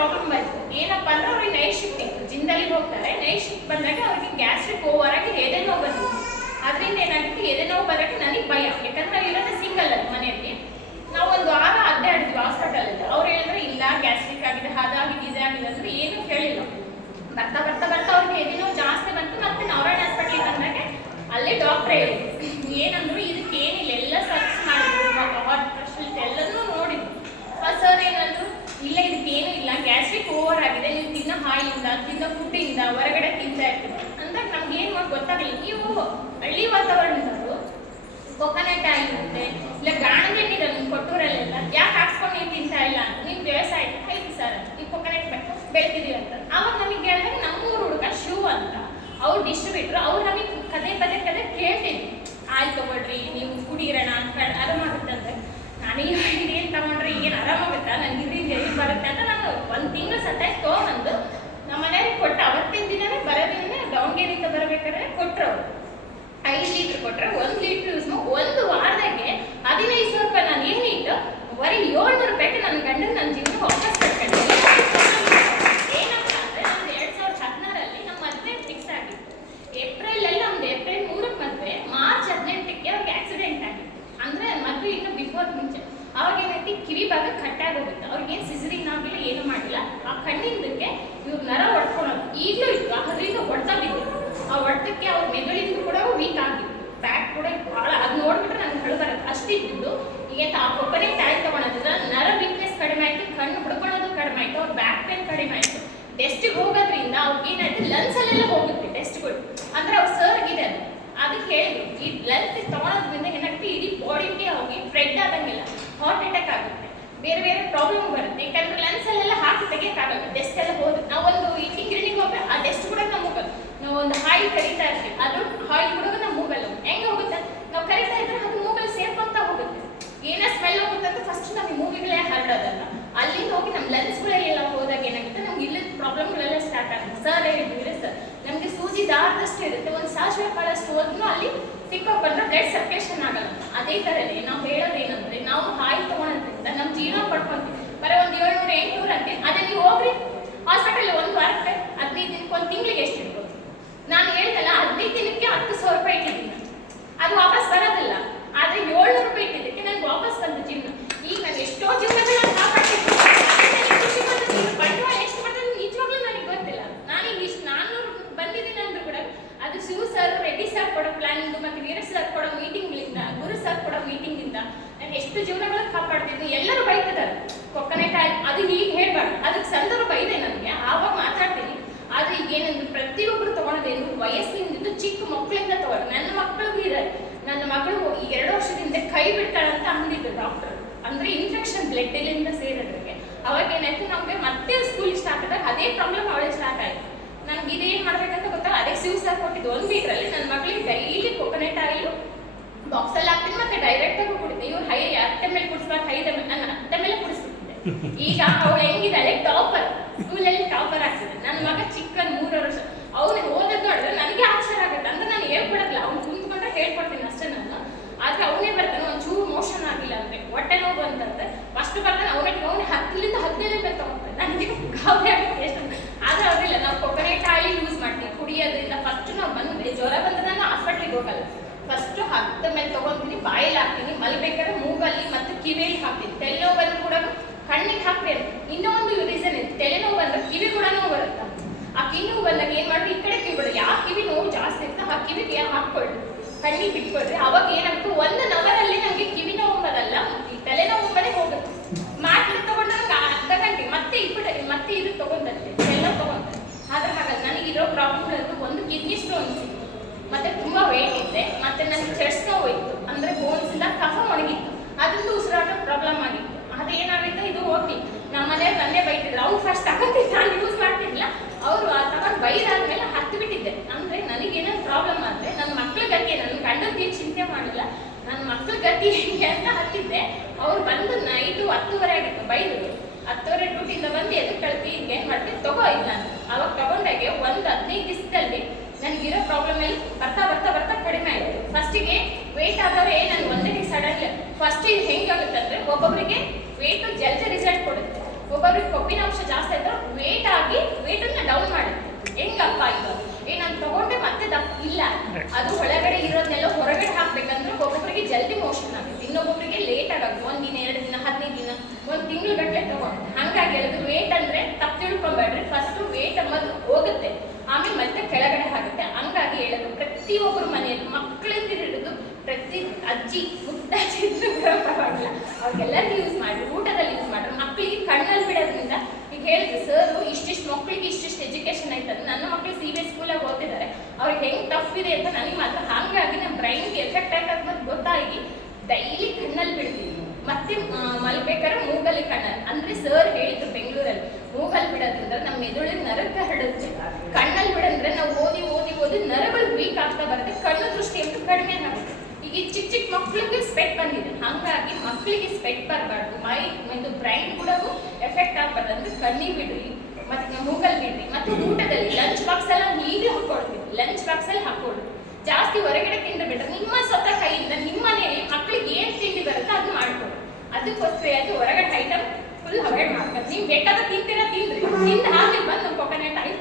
Problem ಬಂತು. ಏನಪ್ಪ ಅಂದ್ರೆ ಅವ್ರಿಗೆ ನೈಟ್ ಶಿಫ್ಟ್ ಇತ್ತು, ಜಿಂದಲ್ಲಿ ಹೋಗ್ತಾರೆ. ನೈಟ್ ಶಿಫ್ಟ್ ಬಂದಾಗ ಅವ್ರಿಗೆ ಗ್ಯಾಸ್ಟ್ರಿಕ್ ಓವರ್ ಆಗಿ ಎದೆ ನೋವು ಬಂದಿತ್ತು. ಅದರಿಂದ ಏನಾಗಿತ್ತು, ಎದೆ ನೋವು ಬರೋಕ್ಕೆ ನನಗೆ ಭಯ. ಯಾಕಂದ್ರೆ ನಾವು ಇರೋದೇ ಸಿಂಗಲ್ ಅಲ್ಲಿ ಮನೆಯಲ್ಲಿ. ನಾವು ಒಂದು ವಾರ ಅಡ್ಡಾಡಿದ್ವಿ ಹಾಸ್ಪಿಟಲಲ್ಲಿ. ಅವ್ರು ಹೇಳಿದ್ರೆ ಇಲ್ಲ ಗ್ಯಾಸ್ಟ್ರಿಕ್ ಆಗಿದೆ, ಅದಾಗಿದೆ ಇದಾಗಿದೆ ಅಂದ್ರೆ ಏನು ಕೇಳಿಲ್ಲ. ಬರ್ತಾ ಬರ್ತಾ ಬರ್ತಾ ಅವ್ರಿಗೆ ಎದೆ ನೋವು ಜಾಸ್ತಿ ಬಂತು. ಮತ್ತೆ ನಾರಾಯಣ ಹಾಸ್ಪಿಟ್ಲಿಗೆ ಬಂದಾಗ ಅಲ್ಲಿ ಡಾಕ್ಟ್ರ್ ಹೇಳಿದ್ರು ಏನಂದ್ರು, ಇದಕ್ಕೆ ಏನಿಲ್ಲ, ಎಲ್ಲ ಸರ್ಚ್ ಮಾಡಿದ್ರು, ಹಾರ್ಟ್ ಸ್ಪೆಷಲಿಸ್ಟ್ ಎಲ್ಲನೂ ನೋಡಿದ್ರು. ಆ ಸರ್ ಏನಂದ್ರು, ಇಲ್ಲ ಇದಕ್ಕೆ ಏನೂ ಇಲ್ಲ, ಗ್ಯಾಸ್ಟ್ರಿಕ್ ಓವರ್ ಆಗಿದೆ, ನೀವು ತಿನ್ನೋ ಹಾಲಿಂದ, ತಿನ್ನೋ ಫುಡ್ಡಿಂದ, ಹೊರಗಡೆ ತಿಂತಾ ಇರ್ತೀವಿ ಅಂದಾಗ ನಮ್ಗೆ ಏನು ಮಾಡಿ ಗೊತ್ತಾಗಲಿಲ್ಲ. ನೀವು ಹಳ್ಳಿ ವಾತಾವರಣದವರು ಕೊಕೊನಟ್ ಆಯಿಲ್ ಇರುತ್ತೆ, ಇಲ್ಲ ಗಾಣದ ಎಣ್ಣೆ ನಿಮ್ಗೆ ಕೊಟ್ಟೂರಲ್ಲೆಲ್ಲ ಯಾಕೆ ಹಾಕ್ಸ್ಕೊಂಡು ನೀವು ತಿಂತಾ ಇಲ್ಲ ಅಂತ. ನೀವು ವ್ಯವಸಾಯ ಆಯ್ತು ಸರ್, ನೀವು ಕೊಕೊನಟ್ ಬೆಳೆತಿದೀವಿ ಅಂತ. ಆವಾಗ ನಮಗೆ ಹೇಳಿದಾಗ ನಮ್ಮೂರು ಹುಡುಗ ಶೂ ಅಂತ ಅವ್ರು ಡಿಸ್ಟ್ರಿಬ್ಯೂಟ್ರು, ಅವ್ರು ನಮಗೆ ಪದೇ ಕೇಳ್ತಿದ್ವಿ, ಆಯ್ತು ತಗೊಳ್ರಿ ನೀವು ಕುಡಿಯೋಣ ಆರಾಮಾಗುತ್ತೆ ಅಂತ. ನನಗೆ ಇದೇನು ತಗೊಂಡ್ರೆ ಏನು ಆರಾಮಾಗುತ್ತಾ, ನನಗೆ ಇದರಿಂದ ಎಲ್ಲಿ ಬರುತ್ತೆ ಅಂತ ನಾನು ಒಂದು ತಿಂಗಳು ಸತ್ತಾಗಿ ತೊಗೊಂಡು ನಮ್ಮ ಮನೆಯವ್ರಿಗೆ ಕೊಟ್ಟು ಅವತ್ತಿನ ದಿನವೇ ಬರೋದಿನೇ ದಾವಣಗೆರೆಯಿಂದ ಬರಬೇಕಾದ್ರೆ ಕೊಟ್ಟರು. ಅವರು 5 ಲೀಟ್ರ್ ಕೊಟ್ಟರೆ 1 ಲೀಟ್ರ್ ಯೂಸ್ ಒಂದು ವಾರದಾಗೆ 15,000 ರೂಪಾಯಿ. ನಾನು ಏನಿಟ್ಟು ಬರೀ 700 ರೂಪಾಯಿಗೆ ನನ್ನ ಗಂಡನ ನನ್ನ ಜೀವನ ವಾಪಸ್ ಕಟ್ಕೊಂಡು ಏನಪ್ಪ ಅಂದರೆ ನಮ್ದು 2016ರಲ್ಲಿ ನಮ್ಮ ಮದುವೆ ಫಿಕ್ಸ್ ಆಗಿತ್ತು. ಏಪ್ರಿಲಲ್ಲಿ ನಮ್ದು ಏಪ್ರಿಲ್ 3ಕ್ಕೆ ಮದುವೆ, ಮಾರ್ಚ್ 18ಕ್ಕೆ ಅವ್ರಿಗೆ ಆಕ್ಸಿಡೆಂಟ್ ಆಗಿತ್ತು. ಅಂದರೆ ಮದುವೆ ಇನ್ನು ಬಿಫೋರ್ ಮುಂಚೆ. ಅವಾಗ ಏನೈತಿ, ಕಿವಿ ಭಾಗ ಕಟ್ಟಾಗೋಗುತ್ತೆ. ಅವ್ರಿಗೇನು ಸಿಸರಿನ್ ಆಗಿಲ್ಲ, ಏನು ಮಾಡಿಲ್ಲ. ಆ ಕಣ್ಣಿಂದಕ್ಕೆ ಇವ್ರು ನರ ಹೊಡ್ಕೊಳೋದು ಈಗಲೂ ಇತ್ತು. ಅದರಿಂದ ಹೊಡ್ತಾ ಬಿದ್ದಿತ್ತು. ಆ ಹೊಡ್ತಕ್ಕೆ ಅವ್ರ ಮೆದುಳಿಂದ ಕೂಡ ವೀಕ್ ಆಗಿತ್ತು. ಬ್ಯಾಕ್ ಕೂಡ ಭಾಳ, ಅದು ನೋಡ್ಬಿಟ್ರೆ ನನಗೆ ಹಳು ಬರುತ್ತೆ ಅಷ್ಟಿದ್ದು. ಈಗ ಆ ಕೊಕೊನಟ್ ಆಯಿಲ್ ತೊಗೊಳೋದ್ರಿಂದ ನರ ವೀಕ್ನೆಸ್ ಕಡಿಮೆ ಆಯಿತು, ಕಣ್ಣು ಬಿಡ್ಕೊಳ್ಳೋದು ಕಡಿಮೆ ಆಯಿತು, ಅವ್ರ ಬ್ಯಾಕ್ ಪೇನ್ ಕಡಿಮೆ ಆಯಿತು. ಟೆಸ್ಟಿಗೆ ಹೋಗೋದ್ರಿಂದ ಅವ್ರಿಗೆ ಏನಾಯ್ತು, ಲಂಗ್ಸಲ್ಲೆಲ್ಲ ಹೋಗುತ್ತೆ ಟೆಸ್ಟ್ಗಳು. ಅಂದರೆ ಅವ್ರು ಸರ್ಗಿದೆ ಅದು. ಅದಕ್ಕೆ ಹೇಳಿದ್ರು, ಈ ಲಂಗ್ಸ್ ತೊಗೊಳೋದ್ರಿಂದ ಏನಾಗುತ್ತೆ, ಇಡೀ ಬಾಡಿಗೆ ಹೋಗಿ ಫ್ರೆಡ್ ಆದಂಗಿಲ್ಲ, ಹಾರ್ಟ್ ಅಟ್ಯಾಕ್ ಆಗುತ್ತೆ, ಬೇರೆ ಬೇರೆ ಪ್ರಾಬ್ಲಮ್ ಬರುತ್ತೆ. ಯಾಕಂದ್ರೆ ಲಂಗ್ಸಲ್ಲೆಲ್ಲ ಹಾಕಿ ತೆಗಿಯೋಕ್ಕಾಗಲ್ಲ. ಟೆಸ್ಟ್ ಎಲ್ಲ ಹೋದ್ರೆ ನಾವೊಂದು ಇಂಗ್ರೀಡಿಯಂಟ್ ಹೋಗ್ರೆ ಆ ಟೆಸ್ಟ್ ಕೂಡ ನಮ್ಮ ಹೋಗಲ್ಲ. ನಾವು ಒಂದು ಆಯಿಲ್ ಕರಿತಾ ಇರ್ತೀವಿ, ಅದು ಆಯಿಲ್ ಕೂಡ ನಮ್ಮ ಮೂಗಲ್ಲ ಹೆಂಗೆ ಹೋಗುತ್ತೆ, ನಾವು ಕರಿತಾ ಇದ್ರೆ ಅದು ಮೂಗಲ್ಲಿ ಸೇರ್ಕೊಂತ ಹೋಗುತ್ತೆ. ಏನೋ ಸ್ಮೆಲ್ ಹೋಗುತ್ತೆ ಅಂತ ಫಸ್ಟ್ ನಮಗೆ ಮೂವಿಗಳೇ ಹರಡೋದಲ್ಲ, ಅಲ್ಲಿಂದ ಹೋಗಿ ನಮ್ಮ ಲಂಗ್ಸ್ಗಳೆಲ್ಲ ಹೋದಾಗ ಏನಾಗುತ್ತೆ, ನಮ್ಗೆ ಇಲ್ಲದ ಪ್ರಾಬ್ಲಮ್ಗಳೆಲ್ಲ ಸ್ಟಾರ್ಟ್ ಆಗುತ್ತೆ. ಸರ್ ಹೇಳಿದ್ರೆ ಸರ್ ನಮಗೆ ಸೂಜಿ ದಾರದಷ್ಟು ಇರುತ್ತೆ, ಒಂದು ಸಾಸಿವೆ ಕಾಳಷ್ಟು ಹೋದ್ರೂ ಅಲ್ಲಿ ಸಿಕ್ಕೋಕೊಂಡ್ರೆ ಬ್ಲಡ್ ಸರ್ಕ್ಯುಲೇಷನ್ ಆಗಲ್ಲ. ಅದೇ ಥರನೇ ನಾವು ಹೇಳೋದೇನಂದ್ರೆ, ನಾವು ಆಯಿಲ್ ತೊಗೊಳೋದ್ರಿಂದ ನಮ್ಮ ಜೀವನ ಪಡ್ಕೊಂತೀವಿ. ಬರೀ ಒಂದು 700-800 ಅಂತೆ. ಅದೇ ನೀವು ಹೋಗ್ರಿ ಹಾಸ್ಪಿಟಲ್ ಒಂದು ವಾರಕ್ಕೆ 15 ದಿನಕ್ಕೆ, ಒಂದು ತಿಂಗಳಿಗೆ ಎಷ್ಟು ಇರ್ಬೋದು. ನಾನು ಹೇಳ್ದಲ್ಲ 15 ದಿನಕ್ಕೆ 10,000 ರೂಪಾಯಿ ಇಟ್ಟಿದ್ದೀನಿ, ಅದು ವಾಪಸ್ ಬರೋದಿಲ್ಲ. ಆದರೆ 700 ರೂಪಾಯಿ ಇಟ್ಟಿದ್ದಕ್ಕೆ ನನಗೆ ವಾಪಸ್ ಬಂದು ಜೀವನ. ಈಗ ನಾನು ಎಷ್ಟೋ ಜೀವನಗಳನ್ನು ಕಾಪಾಡ್ತಿದ್ದೀನಿ. ಬಂಡವಾಳ ಎಷ್ಟು ಬರ್ತದೆ ನಿಜವಾಗ್ಲೂ ನನಗೆ ಗೊತ್ತಿಲ್ಲ. ನಾನೀಗ ಇಷ್ಟು 400 ಬಂದಿದ್ದೀನಿ ಅಂದ್ರೂ ಕೂಡ ಅದು ಶಿವ ಸರ್, ರೆಡ್ಡಿ ಸರ್ ಕೊಡೋ ಪ್ಲಾನಿಂಗ್, ಮತ್ತು ವೀರ ಸರ್ ಕೊಡೋ ಮೀಟಿಂಗ್ಗಳಿಂದ, ಗುರು ಸರ್ ಕೊಡೋ ಮೀಟಿಂಗಿಂದ ನಾನು ಎಷ್ಟು ಜೀವನಗಳನ್ನು ಕಾಪಾಡ್ತಿದ್ದೀನಿ. ಎಲ್ಲರೂ ಬೈತಿದ್ದಾರೆ ಕೊಕೊನಟ್ ಆಯಿಲ್, ಅದು ಹೀಗೆ ಹೇಳ್ಬಾರ್ದು, ಅದಕ್ಕೆ ಸಂದರ್ಭ ಇದೆ ನನಗೆ, ಆವಾಗ ಮಾತಾಡ್ತೀನಿ. ಆದರೆ ಈಗ ಏನಂದ್ರೆ ಪ್ರತಿಯೊಬ್ಬರು ತೊಗೊಳೋದೇನು, ವಯಸ್ಸಿನಿಂದ ಚಿಕ್ಕ ಮಕ್ಕಳಿಂದ ತೊಗೊಳ್ಳಿ. ನನ್ನ ಮಕ್ಕಳಿಗೂ ಇದ್ದಾರೆ. ನನ್ನ ಮಗಳು ಈ 2 ವರ್ಷದಿಂದ ಕೈ ಬಿಡ್ತಾಳಂತ ಅಂದಿದ್ರು ಡಾಕ್ಟರ್. ಅಂದರೆ ಇನ್ಫೆಕ್ಷನ್ ಬ್ಲಡ್ಡಿಲಿಂದ ಸೇರೋದ್ರಿಗೆ. ಅವಾಗ ಏನಾಯ್ತು, ನಮಗೆ ಮತ್ತೆ ಸ್ಕೂಲ್ ಸ್ಟಾರ್ಟ್ ಆದಾಗ ಅದೇ ಪ್ರಾಬ್ಲಮ್ ಅವಳಿಗೆ ಸ್ಟಾರ್ಟ್ ಆಯಿತು. ನನಗೆ ಇದೇನು ಮಾಡ್ಬೇಕಂತ ಗೊತ್ತಾ, ಅದೇ ಶಿವ ಸರ್ ಕೊಟ್ಟಿದ್ದು 1 ಲೀಟ್ರಲ್ಲಿ ನನ್ನ ಮಗಳಿಗೆ ಡೈಲಿ ಕೊಕೊನಟ್ ಆಯಿಲು ಬಾಕ್ಸಲ್ಲಿ ಹಾಕ್ತೀನಿ, ಮತ್ತೆ ಡೈರೆಕ್ಟಾಗಿ ಕುಡಿತೀನಿ. ಇವ್ರು ಅತ್ತೆ ಮೇಲೆ ಕುಡಿಸ್ಬಾರ್ದು, 5 ml, ನಾನು ಅತ್ತೆ ಮೇಲೆ ಕುಡಿಸ್ಬಿಟ್ಟಿದ್ದೆ. ಈಗ ಅವಳು ಹೆಂಗಿದ್ದಾಳೆ, ಟಾಪರ್, ಸ್ಕೂಲಲ್ಲಿ ಟಾಪರ್ ಆಗ್ತಿದೆ. ನನ್ನ ಮಗ ಚಿಕ್ಕ 3 ವರ್ಷ, ಅವನಿಗೆ ಓದೋದು ನೋಡಿದ್ರೆ ನನಗೆ ಆಶ್ಚರ್ಯ ಆಗುತ್ತೆ. ಅಂದ್ರೆ ನಾನು ಹೇಳ್ಕೊಡಲ್ಲ, ಅವ್ನು ಕುಂತ್ಕೊಂಡ್ರೆ ಹೇಳ್ಕೊಡ್ತೀನಿ ಅಷ್ಟೇ ನಾನು. ಆದರೆ ಅವನೇ ಬರ್ತಾನೆ, ಒಂಚೂರು ಮೋಷನ್ ಆಗಿಲ್ಲ ಅಂದರೆ, ಹೊಟ್ಟೆ ನೋವು ಬಂತಂದ್ರೆ ಫಸ್ಟ್ ಬರ್ತಾನೆ ಅವನಿಗೆ 10ರಿಂದ 15 ರೂಪಾಯಿ ತೊಗೊಳ್ತಾನೆ. ನನಗೆ ಗಾಬರಿ ಆಗುತ್ತೆ ಎಷ್ಟು. ಆದರೆ ಅವರಿಲ್ಲ, ನಾವು ಕೊಕೊನಟ್ ಆಯಿಲ್ ಯೂಸ್ ಮಾಡ್ತೀವಿ ಕುಡಿಯೋದ್ರಿಂದ. ಫಸ್ಟ್ ನಾವು ಬಂದರೆ ಜ್ವರ ಬಂದಾಗ ಹಾಸ್ಪಿಟ್ಲಿಗೆ ಹೋಗಲ್ಲ, ಫಸ್ಟು 10 ಮೇಲೆ ತೊಗೊತೀನಿ, ಬಾಯಲ್ಲಿ ಹಾಕ್ತೀನಿ, ಮಲ್ಬೇಕಾದ್ರೆ ಮೂಗಲ್ಲಿ ಮತ್ತು ಕಿವಿಯಲ್ಲಿ ಹಾಕ್ತೀನಿ. ತಲೆನೋವು ಬಂದರೂ ಕೂಡ ಕಣ್ಣಿಗೆ ಹಾಕ್ಬೇಕು. ಇನ್ನೊಂದು ರೀಸನ್ ಇದೆ, ತಲೆನೋವು ಬಂದರೆ ಕಿವಿ ಕೂಡ ನೋವು ಬರುತ್ತೆ. ಆ ಕಿವಿ ನೋವು ಬಂದಾಗ ಏನು ಮಾಡಿ, ಈ ಕಡೆ ಕಿವಿ ಬಿಡು, ಯಾವ ಕಿವಿ ನೋವು ಜಾಸ್ತಿ ಇರ್ತೋ ಆ ಕಿವಿಗೆ ಹಾಕ್ಕೊಳ್ಳಿ, ಕಣ್ಣಿಗೆ ಬಿಟ್ಕೊಳ್ರಿ. ಅವಾಗ ಏನಾಗುತ್ತೆ, 1 ಅವರಲ್ಲಿ ನನಗೆ ಕಿವಿ ನೋವು ಬರಲ್ಲ, ಈ ತಲೆನೋವು ಬರೀ ಹೋಗುತ್ತೆ. ಮಾತ್ರೆ ತೊಗೊಂಡು ನನಗೆ ಅರ್ಧ ಗಂಟೆ ಮತ್ತೆ ಇಟ್ಬಿಟ್ಟೆ, ಮತ್ತೆ ಇದು ತೊಗೊಂಡಂತೆ ಎಲ್ಲ ತೊಗೊಂಡೆ. ಆದರೆ ಹಾಗಲ್ಲ, ನನಗಿರೋ ಪ್ರಾಬ್ಲಮ್ಗಳಂತೂ ಒಂದು ಕಿಡ್ನಿ ಸ್ಟೋನ್ಸ್ ಇತ್ತು, ಮತ್ತು ತುಂಬ ವೇಟ್ ಇದ್ದೆ, ಮತ್ತು ನನಗೆ ಚೆಸ್ಟ್ ನೋವು ಇತ್ತು. ಅಂದರೆ ಬೋನ್ಸಿಂದ ಕಫ ಒಣಗಿತ್ತು, ಅದೊಂದು ಉಸಿರಾಟ ಪ್ರಾಬ್ಲಮ್ ಆಗಿತ್ತು. ಅದು ಏನಾಗಿತ್ತು, ಇದು ಹೋಗಿ ನಮ್ಮ ಮನೆಯವ್ರು ನನ್ನೇ ಬೈತಿದ್ರು. ಅವ್ರು ಫಸ್ಟ್ ತಗೋತಿದ್ದು, ನಾನು ಯೂಸ್ ಮಾಡ್ತಿದ್ದಿಲ್ಲ. ಅವರು ಆ ತಗೊಂಡು ಬೈದಾದ್ಮೇಲೆ ಹತ್ತು ಬಿಟ್ಟಿದ್ದೆ. ಅಂದರೆ ನನಗೇನೋ ಪ್ರಾಬ್ಲಮ್ ಆದರೆ ನನ್ನ ಮಕ್ಳ ಗತಿ, ನನ್ನ ಗಂಡದ ಚಿಂತೆ ಮಾಡಿಲ್ಲ, ನನ್ನ ಮಕ್ಳ ಗತಿ ಹೆಂಗೆ ಅಂತ ಹತ್ತಿದ್ದೆ. ಅವ್ರು ಬಂದು ನೈಟು 10:30 ಆಗಿತ್ತು, ಬೈದು 10:30 ಡ್ಯೂಟಿಯಿಂದ ಬಂದು ಎದಕ್ಕೆ ಕಳ್ತಿ, ಹಿಂಗೆ ಏನು ಮಾಡ್ತೀವಿ ತಗೋ ಇಲ್ಲ ಅಂತ. ಅವಾಗ ತಗೊಂಡಾಗೆ ಒಂದು 15 ದಿವಸದಲ್ಲಿ ನನಗಿರೋ ಪ್ರಾಬ್ಲಮಲ್ಲಿ ಬರ್ತಾ ಬರ್ತಾ ಬರ್ತಾ ಕಡಿಮೆ ಆಯಿತು. ಫಸ್ಟಿಗೆ ವೆಯ್ಟ್ ಆದವರೇ ನಾನು ಒಂದೇ ಸಡನ್ಲಿ ಫಸ್ಟ್ ಇದು ಹೆಂಗಾಗುತ್ತೆ ಅಂದರೆ, ಒಬ್ಬೊಬ್ಬರಿಗೆ ವೆಯ್ಟು ಜಲ್ದಿ ರಿಸಲ್ಟ್ ಕೊಡುತ್ತೆ, ಒಬ್ಬೊಬ್ರಿಗೆ ಕೊಬ್ಬಿನ ಅಂಶ ಜಾಸ್ತಿ ಇದ್ದರೆ ವೇಟ್ ಆಗಿ ವೇಟನ್ನ ಡೌನ್ ಮಾಡುತ್ತೆ. ಹೆಂಗಪ್ಪ ಇದು ನಾನು ತಗೊಂಡೆ ಮತ್ತೆ ಇಲ್ಲ, ಅದು ಒಳಗಡೆ ಇರೋದನ್ನೆಲ್ಲ ಹೊರಗಡೆ ಹಾಕ್ಬೇಕಂದ್ರೆ ಒಬ್ಬೊಬ್ಬರಿಗೆ ಜಲ್ದಿ ಮೋಷನ್ ಆಗುತ್ತೆ, ಇನ್ನೊಬ್ಬೊಬ್ಬರಿಗೆ ಲೇಟ್ ಆಗುತ್ತೆ. 1 ದಿನ 2 ದಿನ 15 ದಿನ 1 ತಿಂಗಳು ಗಟ್ಟಲೆ ತಗೊಂಡು. ಹಂಗಾಗಿ ಹೇಳುದು ವೇಟ್ ಅಂದ್ರೆ ತಪ್ಪು ತಿಳ್ಕೊಬೇಡ್ರಿ. ಫಸ್ಟ್ ವೇಟ್ ಅನ್ನೋದು ಹೋಗುತ್ತೆ, ಆಮೇಲೆ ಮತ್ತೆ ಕೆಳಗಡೆ ಆಗುತ್ತೆ. ಹಂಗಾಗಿ ಹೇಳೋದು ಪ್ರತಿಯೊಬ್ಬರು ಮನೆಯಲ್ಲಿ ಮಕ್ಕಳಿಂದ ಹಿಡಿದು ಪ್ರತಿ ಅಜ್ಜಿ ಮುತ್ತಾಜಿ ಪರವಾಗಿಲ್ಲ ಅವ್ರಿಗೆಲ್ಲರಿಗೂ ಯೂಸ್ ಮಾಡಿ, ಊಟದಲ್ಲಿ ಯೂಸ್ ಮಾಡ್ರಿ. ಮಕ್ಕಳಿಗೆ ಕಣ್ಣಲ್ಲಿ ಬಿಡೋದ್ರಿಂದ ಈಗ ಹೇಳಿದ್ರು ಸರ್ ಇಷ್ಟಿಷ್ಟು ಮಕ್ಕಳಿಗೆ ಇಷ್ಟಿಷ್ಟು ಎಜುಕೇಶನ್ ಆಯ್ತಂದ್ರೆ ನನ್ನ ಮಕ್ಕಳು CBSE ಸ್ಕೂಲಾಗಿ ಓದ್ತಿದ್ದಾರೆ, ಅವ್ರಿಗೆ ಹೆಂಗೆ ಟಫ್ ಇದೆ ಅಂತ ನನಗೆ ಮಾತ್ರ. ಹಾಗಾಗಿ ನಮ್ಮ ಬ್ರೈನ್ಗೆ ಎಫೆಕ್ಟ್ ಆಗೋದು ಮತ್ತು ಗೊತ್ತಾಗಿ ಡೈಲಿ ಕಣ್ಣಲ್ಲಿ ಬಿಡ್ತೀವಿ. ಮತ್ತೆ ಮಲ್ಬೇಕಾದ್ರೆ ಮೂಗಲ್ಲಿ ಕಣ್ಣಲ್ಲಿ ಅಂದ್ರೆ ಸರ್ ಹೇಳಿದ್ರು ಬೆಂಗಳೂರಲ್ಲಿ ಮೂಗಲ್ಲಿ ಬಿಡೋದ್ರಿಂದ ನಮ್ಮ ಮೆದುಳಿನ ನರಕ್ಕೆ ಹರಡುತ್ತೆ. ಕಣ್ಣಲ್ಲಿ ಬಿಡಂದ್ರೆ ನಾವು ಓದಿ ಓದಿ ಓದಿ ನರಗಳು ವೀಕ್ ಆಗ್ತಾ ಬರುತ್ತೆ, ಕಣ್ಣು ದೃಷ್ಟಿ ಅಂತೂ ಕಡಿಮೆ ಆಗುತ್ತೆ. ಈಗ ಚಿಕ್ಕ ಚಿಕ್ಕ ಮಕ್ಕಳಿಗೆ ಸ್ಪೆಕ್ಟ್ ಬಂದಿದೆ, ಹಾಗಾಗಿ ಮಕ್ಕಳಿಗೆ ಸ್ಪೆಕ್ಟ್ ಬರಬಾರ್ದು, ಒಂದು ಬ್ರೈನ್ ಕೂಡ ಎಫೆಕ್ಟ್ ಆಗಬಾರ್ದು ಅಂದ್ರೆ ಕಣ್ಣಿಗೆ ಬಿಡ್ರಿ, ಮತ್ತೆ ಮೂಗಲ್ಲಿ ಬಿಡ್ರಿ. ಮತ್ತೆ ಊಟದಲ್ಲಿ ಲಂಚ್ ಬಾಕ್ಸ್ ಎಲ್ಲ ನೀವೇ ಹಾಕೊಳ್ತೀವಿ, ಲಂಚ್ ಬಾಕ್ಸ್ ಅಲ್ಲಿ ಹಾಕೊಳ್ಳಿ. ಜಾಸ್ತಿ ಹೊರಗಡೆ ತಿಂದು ಬಿಟ್ರೆ ನಿಮ್ಮ ಸ್ವತಃ ಕೈಯಿಂದ ನಿಮ್ಮ ಮನೆಯಲ್ಲಿ ಮಕ್ಕಳಿಗೆ ಏನ್ ತಿಂಡಿ ಬರುತ್ತೋ ಅದನ್ನ ಮಾಡ್ಕೊಳ್ಳಿ. ಅದಕ್ಕೋಸ್ಕರ ಅದು ಹೊರಗಡೆ ಐಟಮ್ ಫುಲ್ ಅವಾಯ್ಡ್ ಮಾಡ್ತಾರೆ. ನೀವು ಬೇಕಾದ್ರೆ ತಿಂತೀರಾ ತಿಂದ್ರಿ, ತಿಂದ ಆದ್ಮೇಲೆ ಬಂದು ನಮ್ಮ ಕೊಕೊನಟ್ ಆಯಿಲ್